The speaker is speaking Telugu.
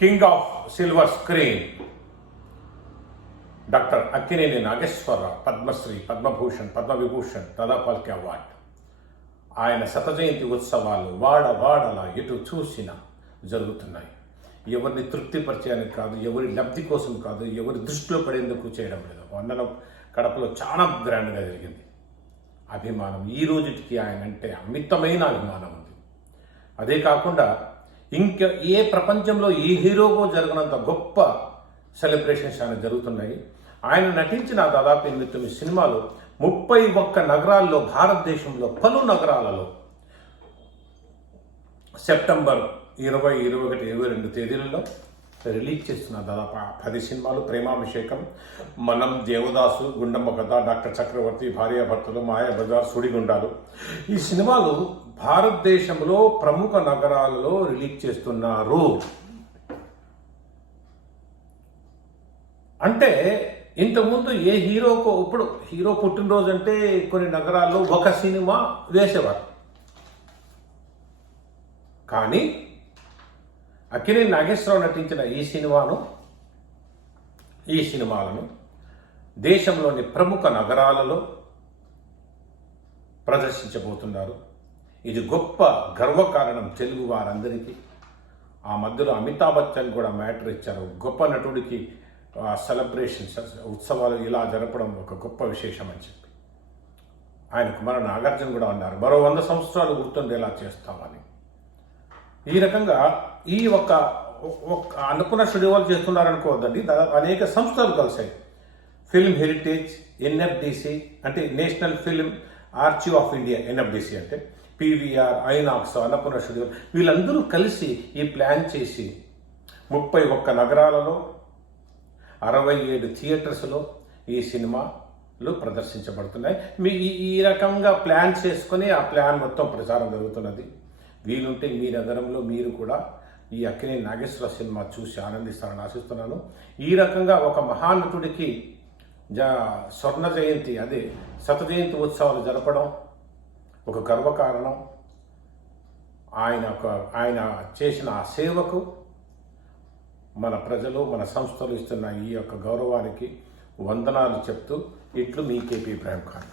King of silver screen doctor Akkineni Nageswara Rao Padma Shri Padma Bhushan Padma Vibhushan Dada Phalke award ఆయన శత జయంతి ఉత్సవాలు వాడ వాడల ఎటు చూసినా జరుగుతున్నాయి. ఎవరిని తృప్తిపరిచేయడానికి కాదు ఎవరి లబ్ధి కోసం కాదు ఎవరి దృష్టిలో పడేందుకు చేయడం లేదు. వందల కడపలో చాలా గ్రాండ్గా జరిగింది. అభిమానం ఈ రోజుకి ఆయన అంటే అమితమైన అభిమానం ఉంది. అదే కాకుండా ఇంకా ఏ ప్రపంచంలో ఏ హీరోకో జరగనంత గొప్ప సెలబ్రేషన్స్ ఆయన జరుగుతున్నాయి. ఆయన నటించిన దాదాపు ఎనిమిది తొమ్మిది సినిమాలు ముప్పై ఒక్క నగరాల్లో భారతదేశంలో పలు నగరాలలో. సెప్టెంబర్ ఇరవై ఇరవై ఒకటి ఇరవై రెండు తేదీలలో రిలీజ్ చేస్తున్న దాదాపు పది సినిమాలు ప్రేమాభిషేకం మనం దేవదాసు గుండమ్మ కథ డాక్టర్ చక్రవర్తి భార్యాభర్తలు మాయా బజార్ సుడిగుండాలు. ఈ సినిమాలు భారతదేశంలో ప్రముఖ నగరాలలో రిలీజ్ చేస్తున్నారు. అంటే ఇంతకుముందు ఏ హీరోకు ఇప్పుడు హీరో పుట్టినరోజు అంటే కొన్ని నగరాల్లో ఒక సినిమా వేసేవారు. కానీ అఖిలే నాగేశ్వరరావు నటించిన ఈ సినిమాను ఈ సినిమాలను దేశంలోని ప్రముఖ నగరాలలో ప్రదర్శించబోతున్నారు. ఇది గొప్ప గర్వకారణం తెలుగు వారందరికీ. ఆ మధ్యలో అమితాబ్ బచ్చన్ కూడా మ్యాటర్ ఇచ్చారు. గొప్ప నటుడికి సెలబ్రేషన్స్ ఉత్సవాలు ఇలా జరపడం ఒక గొప్ప విశేషం అని చెప్పి. ఆయన కుమార నాగార్జున కూడా అన్నారు మరో వంద సంవత్సరాలు గుర్తుండేలా చేస్తామని. ఈ రకంగా ఈ ఒక్క ఒక్క అనుకున్న షెడ్యూల్ చేస్తున్నారనుకోవద్దండి. దాదాపు అనేక సంస్థలు కలిసాయి ఫిల్మ్ హెరిటేజ్ ఎన్ఎఫ్డిసి అంటే national film archive of India NFDC అంటే పీవీఆర్ ఐనాక్స్ అన్నపూర్ణ షెడ్యూల్ వీళ్ళందరూ కలిసి ఈ ప్లాన్ చేసి ముప్పై ఒక్క నగరాలలో అరవై ఏడు థియేటర్స్లో ఈ సినిమాలు ప్రదర్శించబడుతున్నాయి. మీ ఈ- ఈ రకంగా ప్లాన్ చేసుకొని ఆ ప్లాన్ మొత్తం ప్రచారం జరుగుతున్నది. వీలుంటే మీ నగరంలో మీరు కూడా ఈ అక్కినే నాగేశ్వర సినిమా చూసి ఆనందిస్తారని ఆశిస్తున్నాను. ఈ రకంగా ఒక మహానటుడికి జ స్వర్ణ జయంతి అదే శత జయంతి ఉత్సవాలు జరపడం ఒక గర్వకారణం. ఆయన ఒక ఆయన చేసిన ఆ సేవకు మన ప్రజలు మన సంస్థలు ఇస్తున్న ఈ యొక్క గౌరవానికి వందనాలు చెప్తూ ఇట్లు మీ కేపీ ఇబ్రాహిం ఖాన్.